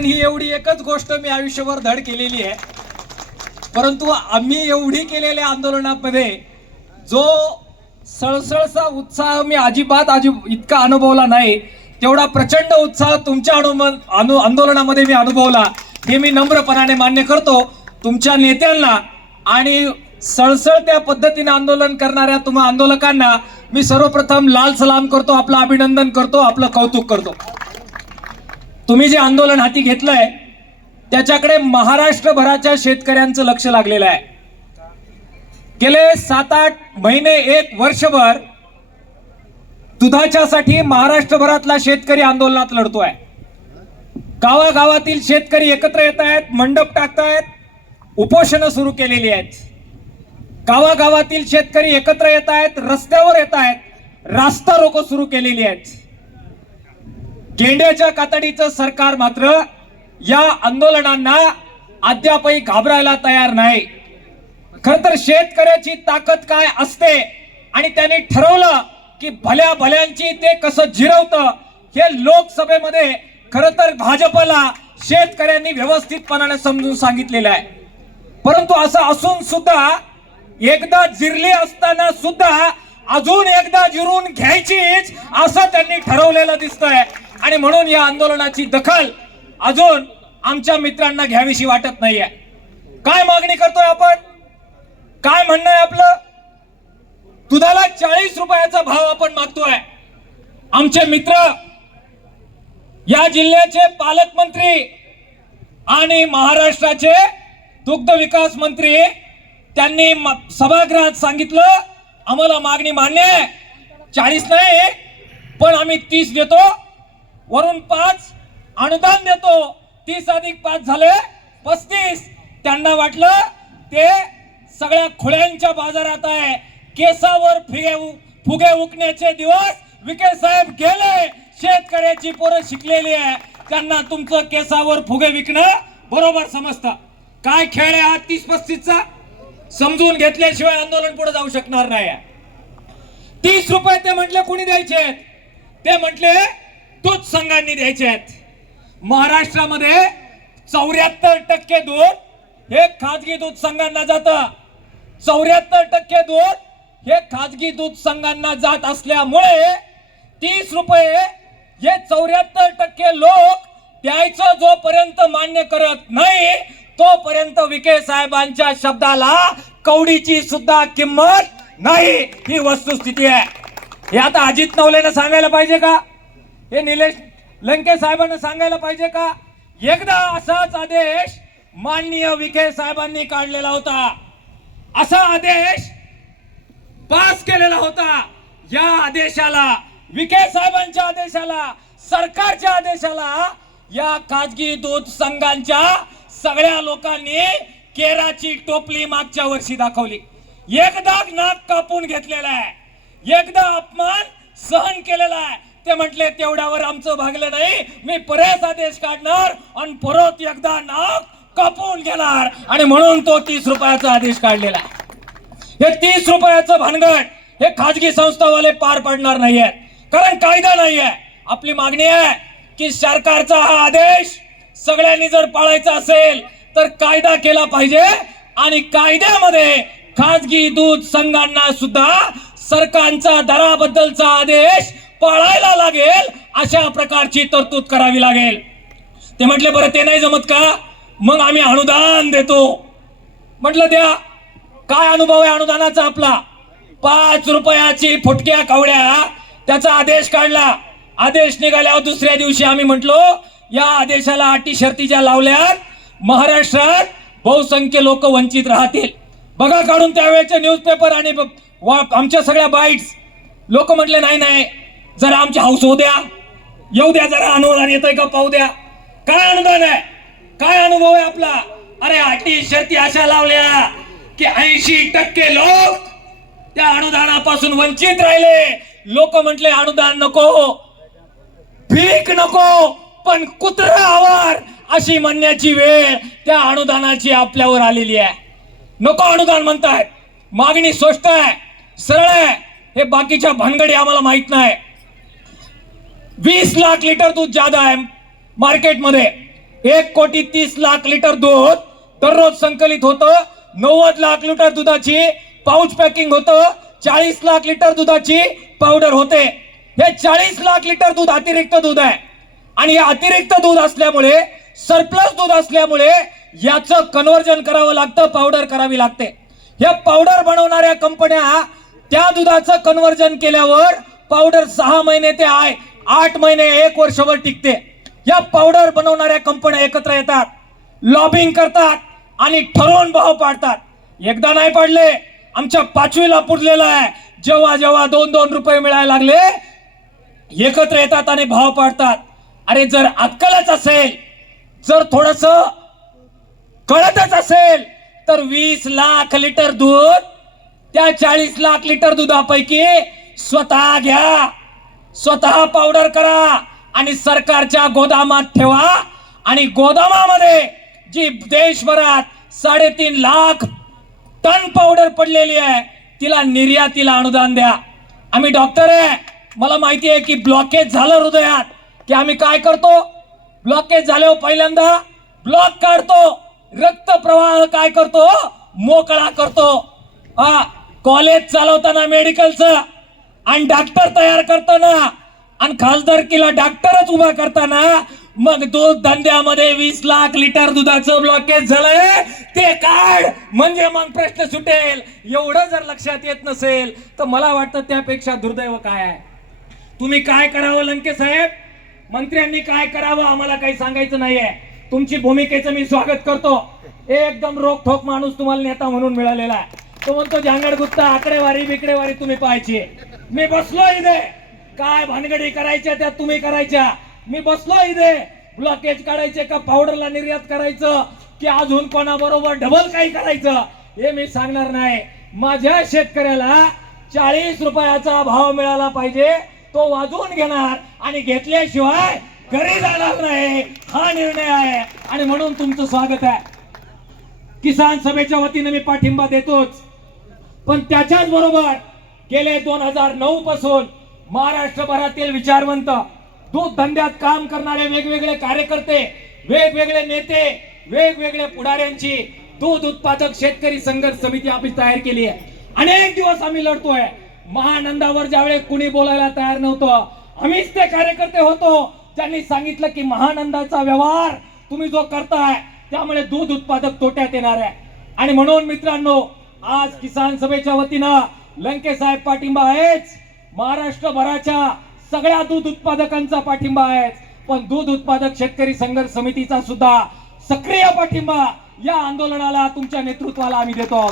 पण ही एवढी एकच गोष्ट मी आयुष्यभर धड केलेली आहे, परंतु आम्ही एवढी केलेल्या आंदोलनामध्ये जो सळसळचा उत्साह मी अजिबात इतका अनुभवला नाही, तेवढा प्रचंड उत्साह तुमच्या आंदोलनामध्ये मी अनुभवला, हे मी नम्रपणाने मान्य करतो तुमच्या नेत्यांना आणि सळसळत्या पद्धतीने आंदोलन करणाऱ्या तुम्हा आंदोलकांना मी सर्वप्रथम लाल सलाम करतो, आपलं अभिनंदन करतो, आपलं कौतुक करतो। तुम्ही जे आंदोलन हाती घेतलंय त्याच्याकडे महाराष्ट्रभराच्या शेतकऱ्यांचं लक्ष लागलेलं आहे। गेले 7-8 महिने, 1 वर्षभर दुधाच्यासाठी महाराष्ट्रभरातला शेतकरी आंदोलनात लढतोय। गावागावातील शेतकरी एकत्र येत आहेत, मंडप टाकतायत, उपोषण सुरू केलेली आहेत। गावागावातील शेतकरी एकत्र येत आहेत, रस्त्यावर येत आहेत, रास्ता रोको सुरू केलेली आहेत। गेंड्याच्या कातडीचं सरकार मात्र या आंदोलनांना अद्यापही घाबरायला तयार नाही। खरं तर शेतकऱ्याची ताकद काय असते आणि त्यांनी ठरवलं की भल्या भल्यांची ते कसं जिरवतं हे लोकसभेमध्ये खरं तर भाजपला शेतकऱ्यांनी व्यवस्थितपणाने समजून सांगितलेलं आहे। परंतु असं असून सुद्धा एकदा जिरली असताना सुद्धा अजून एकदा जिरून घ्यायचीच असं त्यांनी ठरवलेलं दिसतंय आणि म्हणून या आंदोलनाची दखल अजून आमच्या मित्रांना घ्यावीशी वाटत नाहीये। काय मागणी करतोय आपण, काय म्हणणं आहे आपलं? दुधाला 40 रुपयाचा भाव आपण मागतोय। आमचे मित्र या जिल्ह्याचे पालकमंत्री आणि महाराष्ट्राचे दुग्ध विकास मंत्री त्यांनी सभागृहात सांगितलं आम्हाला मागणी मान्य आहे, 40 नाही पण आम्ही 30 देतो, वरून 5 अनुदान देतो, 30 अधिक 5 झाले 35। त्यांना वाटलं ते सगळ्या खुळ्यांच्या बाजारात आहे, केसावर फुगे उकण्याचे दिवस विखे साहेब गेले, शेतकऱ्याची पोरं शिकलेली आहे, त्यांना तुमचं केसावर फुगे विकणं बरोबर समजतं। काय खेळ आहे हा 30-35चा, समजून घेतल्याशिवाय आंदोलन पुढे जाऊ शकणार नाही। 30 रुपये ते म्हटले कोणी द्यायचे? ते म्हटले दूध संघांनी द्यायचे आहेत। महाराष्ट्रामध्ये 74% दूध हे खाजगी दूध संघांना जातं। 74% दूध हे खाजगी दूध संघांना जात असल्यामुळे 30 रुपये हे 74% लोक द्यायचं जोपर्यंत मान्य करत नाही तोपर्यंत विखे साहेबांच्या शब्दाला कवडीची सुद्धा किंमत नाही, ही वस्तुस्थिती आहे। हे आता अजित नवलेनं सांगायला पाहिजे का? हे निलेश लंके साहेबांना सांगायला पाहिजे का? एकदा असाच आदेश माननीय विखे साहेबांनी काढलेला होता, असा आदेश पास केलेला होता। या आदेशाला, विखे साहेबांच्या आदेशाला, सरकारच्या आदेशाला या खाजगी दूध संघांच्या सगळ्या लोकांनी केराची टोपली मागच्या वर्षी दाखवली। एकदा नाक कापून घेतलेला आहे, एकदा अपमान सहन केलेला आहे। ते म्हटले तेवढ्यावर आमचं भागलं नाही, मी परत आदेश काढणार आणि परत एकदा नाक कापून घेणार आणि म्हणून तो 30 रुपयाचा आदेश काढलेला। हे 30 रुपयाचं भानगड हे खाजगी संस्थावाले पार पाडणार नाहीये, कारण कायदा नाहीये। आपली मागणी आहे की सरकारचा हा आदेश सगळ्यांनी जर पाळायचा असेल तर कायदा केला पाहिजे आणि कायद्यामध्ये खाजगी दूध संघांना सुद्धा सरकारचा दराबद्दलचा आदेश पाळायला लागेल, अशा प्रकारची तरतूद करावी लागेल। ते म्हटले बरं ते नाही जमत का, मग आम्ही अनुदान देतो। म्हटलं द्या, काय अनुभव आहे अनुदानाचा आपला? 5 रुपयाची फुटक्या कवड्या, त्याचा आदेश काढला। आदेश निघाल्यावर दुसऱ्या दिवशी आम्ही म्हटलो या आदेशाला अटी शर्ती ज्या लावल्यात महाराष्ट्रात बहुसंख्य लोक वंचित राहतील। बघा काढून त्यावेळेचे न्यूजपेपर आणि आमच्या सगळ्या बाईट्स। लोक म्हटले नाही नाही, जरा आमची हाऊस होऊ द्या, येऊ द्या, जरा अनुदान येतंय का पाहू द्या। काय अनुदान आहे, काय अनुभव आहे आपला? अरे अटी शर्ती अशा लावल्या की 80% लोक त्या अनुदानापासून वंचित राहिले। लोक म्हटले अनुदान नको, भीक नको, पण कुत्रा आवार अशी म्हणण्याची वेळ त्या अनुदानाची आपल्यावर आलेली आहे। नको अनुदान म्हणतायत, मागणी स्पष्ट आहे, सरळ आहे, हे बाकीच्या भानगडी आम्हाला माहित नाही। 20 लाख लिटर दूध ज्यादा आहे मार्केटमध्ये, 1,30,00,000 लिटर दूध दररोज संकलित होतं. 90 लाख लिटर दुधाची पाऊच पॅकिंग होतं. 40 लाख लिटर दुधाची पावडर होते. हे 40 लाख लिटर दूध अतिरिक्त दूध आहे आणि हे अतिरिक्त दूध असल्यामुळे, सरप्लस दूध असल्यामुळे याचं कन्व्हर्जन करावं लागतं, पावडर करावी लागते. हे पावडर बनवणाऱ्या कंपन्या त्या दुधाचं कन्व्हर्जन केल्यावर पावडर 6 महिने ते 8 महिने 1 वर्षभर टिकते. या पावडर बनवणाऱ्या कंपन्या एकत्र येतात, लॉबिंग करतात आणि ठरवून भाव पाडतात. एकदा नाही पाडले, आमच्या 5वीला पुरलेला आहे. जेव्हा जेव्हा 2-2 रुपये मिळायला लागले, एकत्र येतात आणि भाव पाडतात. अरे जर अक्कलच असेल, जर थोडस कळतच असेल तर 20 लाख लिटर दूध त्या 40 लाख लिटर दुधापैकी स्वतः घ्या, स्वतः पावडर करा आणि सरकारच्या गोदामात ठेवा. आणि गोदामामध्ये जी देशभरात 3.5 लाख टन पावडर पडलेली आहे, तिला निर्यातीला अनुदान द्या. आम्ही डॉक्टर आहे, मला माहिती आहे की ब्लॉकेज झालं हृदयात की आम्ही काय करतो, ब्लॉकेज झाल्यावर पहिल्यांदा ब्लॉक काढतो, रक्त प्रवाह काय करतो, मोकळा करतो. कॉलेज चालवताना मेडिकलचं आणि डॉक्टर तयार करताना आणि खासदारकीला डॉक्टरच उभा करताना मग दूध धंद्यामध्ये 20 लाख लिटर दुधाचं ब्लॉकेज झालंय ते काढ, म्हणजे मग प्रश्न सुटेल. एवढं जर लक्षात येत नसेल तर मला वाटतं त्यापेक्षा दुर्दैव काय आहे. तुम्ही काय करावं लंके साहेब, मंत्र्यांनी काय करावं आम्हाला काही सांगायचं नाहीये. तुमची भूमिकेचं मी स्वागत करतो. एकदम रोखोक माणूस तुम्हाला नेता म्हणून मिळालेला आहे. तो म्हणतो झांगड गुत्ता आकडेवारी बिकडेवारी तुम्ही पाहायची. मी बसलो इथे, काय भानगडी करायच्या त्या तुम्ही करायच्या. मी बसलो इथे, ब्लॉकेज काढायचे का पावडरला निर्यात करायचं की अजून कोणाबरोबर डबल काही करायचं हे मी सांगणार नाही. माझ्या शेतकऱ्याला 40 रुपयाचा भाव मिळाला पाहिजे, तो वाजवून घेणार आणि घेतल्याशिवाय घरी जाणार नाही, हा निर्णय आहे. आणि म्हणून तुमचं स्वागत आहे. किसान सभेच्या वतीने मी पाठिंबा देतोच, पण त्याच्याच बरोबर गेले 2009 पासून महाराष्ट्रभरातील विचारवंत, दूध धंद्यात काम करणारे वेगवेगळे कार्यकर्ते, वेगवेगळे नेते, वेगवेगळ्या पुढाऱ्यांची दूध उत्पादक शेतकरी संघर्ष समिती आम्ही तयार केली आहे. अनेक दिवस आम्ही लढतोय. महानंदावर ज्यावेळेस कुणी बोलायला तयार नव्हतं, आम्हीच ते कार्यकर्ते होतो ज्यांनी सांगितलं की महानंदाचा व्यवहार तुम्ही जो करताय त्यामुळे दूध उत्पादक तोट्यात येणार आहे. आणि म्हणून मित्रांनो, आज किसान सभेच्या वतीनं लंके साहेब पाठिंबा आहेच, महाराष्ट्रभराच्या सगळ्या दूध उत्पादकांचा पाठिंबा आहे, पण दूध उत्पादक शेतकरी संघर्ष समितीचा सुद्धा सक्रिय पाठिंबा या आंदोलनाला, तुमच्या नेतृत्वाला आम्ही देतो.